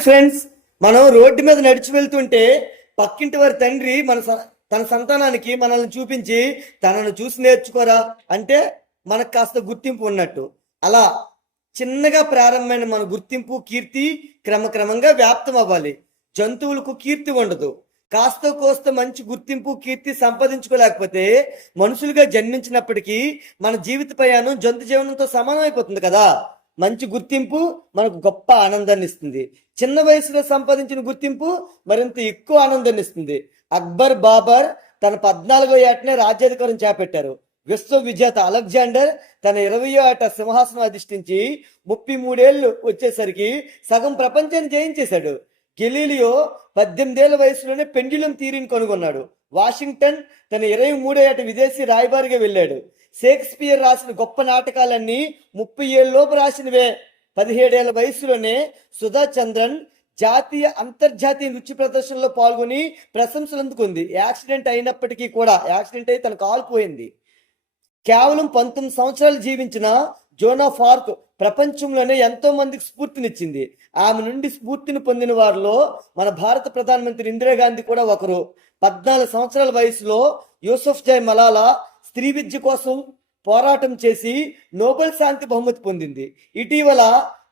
Hi friends మనం road మీద నడిచి వెళ్తుంటే పక్కింటి వారి తండ్రి మన స- తన సంతానానికి మనల్ని చూపించి తనను చూసి నేర్చుకోరా అంటే మనకు కాస్త గుర్తింపు ఉన్నట్టు. అలా చిన్నగా ప్రారంభమైన మన గుర్తింపు కీర్తి క్రమక్రమంగా వ్యాప్తం అవ్వాలి. జంతువులకు కీర్తి ఉండదు. కాస్త కోస్త మంచి గుర్తింపు కీర్తి సంపాదించుకోలేకపోతే మనుషులుగా జన్మించినప్పటికీ మన జీవిత ప్రయాణం జంతు జీవనంతో సమానం అయిపోతుంది కదా. మంచి గుర్తింపు మనకు గొప్ప ఆనందాన్ని ఇస్తుంది. చిన్న వయసులో సంపాదించిన గుర్తింపు మరింత ఎక్కువ ఆనందాన్ని ఇస్తుంది. అక్బర్ బాబర్ తన పద్నాలుగో ఏటనే రాజ్యాధికారం చేపట్టారు. విశ్వ విజేత అలెగ్జాండర్ తన ఇరవయో ఏట సింహాసనం అధిష్ఠించి ముప్పై మూడేళ్ళు వచ్చేసరికి సగం ప్రపంచాన్ని జయించేశాడు. గెలీలియో పద్దెనిమిదేళ్ళ వయసులోనే పెండ్యులం తీరిని కనుగొన్నాడు. వాషింగ్టన్ తన ఇరవై మూడో ఏట విదేశీ రాయబారిగా వెళ్ళాడు. షేక్స్పియర్ రాసిన గొప్ప నాటకాలన్నీ ముప్పై ఏళ్ళలోపు రాసినవే. పదిహేడేళ్ళ వయసులోనే సుధా చంద్రన్ జాతీయ అంతర్జాతీయ నృత్య ప్రదర్శనలో పాల్గొని ప్రశంసలు అందుకుంది. యాక్సిడెంట్ అయినప్పటికీ కూడా యాక్సిడెంట్ అయి తన కాలుపోయింది కేవలం పంతొమ్మిది సంవత్సరాలు జీవించిన జోనా ఫార్క్ ప్రపంచంలోనే ఎంతో మందికి స్ఫూర్తినిచ్చింది. ఆమె నుండి స్ఫూర్తిని పొందిన వారిలో మన భారత ప్రధానమంత్రి ఇందిరాగాంధీ కూడా ఒకరు. పద్నాలుగు సంవత్సరాల వయసులో యూసఫ్ జై మలాలా స్త్రీ విద్య కోసం పోరాటం చేసి నోబెల్ శాంతి బహుమతి పొందింది. ఇటీవల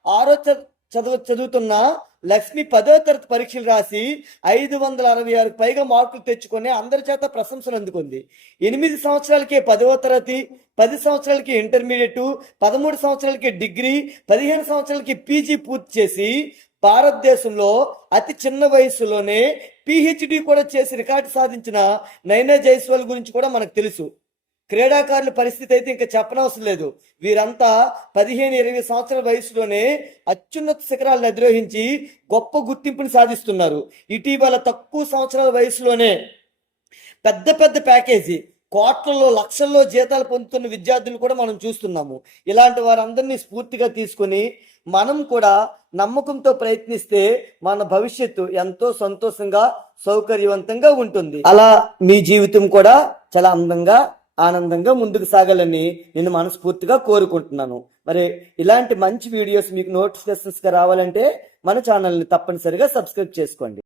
ఆరో చదువు చదువుతున్న లక్ష్మి పదో తరగతి పరీక్షలు రాసి ఐదు వందల అరవై ఆరు పైగా మార్కులు తెచ్చుకొని అందరి చేత ప్రశంసలు అందుకుంది. ఎనిమిది సంవత్సరాలకే పదవ తరగతి పది సంవత్సరాలకి ఇంటర్మీడియట్ పదమూడు సంవత్సరాలకి డిగ్రీ పదిహేను సంవత్సరాలకి పీజీ పూర్తి చేసి భారతదేశంలో అతి చిన్న వయసులోనే పిహెచ్డి కూడా చేసి రికార్డు సాధించిన నైనా జైస్వాల్ గురించి కూడా మనకు తెలుసు. క్రీడాకారుల పరిస్థితి అయితే ఇంకా చెప్పనవసరం లేదు. వీరంతా పదిహేను ఇరవై సంవత్సరాల వయసులోనే అత్యున్నత శిఖరాలను అధిరోహించి గొప్ప గుర్తింపుని సాధిస్తున్నారు. ఇటీవల తక్కువ సంవత్సరాల వయసులోనే పెద్ద పెద్ద ప్యాకేజీ కోట్లలో లక్షల్లో జీతాలు పొందుతున్న విద్యార్థులు కూడా మనం చూస్తున్నాము. ఇలాంటి వారందరినీ స్ఫూర్తిగా తీసుకొని మనం కూడా నమ్మకంతో ప్రయత్నిస్తే మన భవిష్యత్తు ఎంతో సంతోషంగా సౌకర్యవంతంగా ఉంటుంది. అలా మీ జీవితం కూడా చాలా అందంగా ఆనందంగా ముందుకు సాగాలని నేను మనస్ఫూర్తిగా కోరుకుంటున్నాను. మరి ఇలాంటి మంచి వీడియోస్ మీకు నోటిఫికేషన్స్గా రావాలంటే మన ఛానల్ని తప్పనిసరిగా సబ్స్క్రైబ్ చేసుకోండి.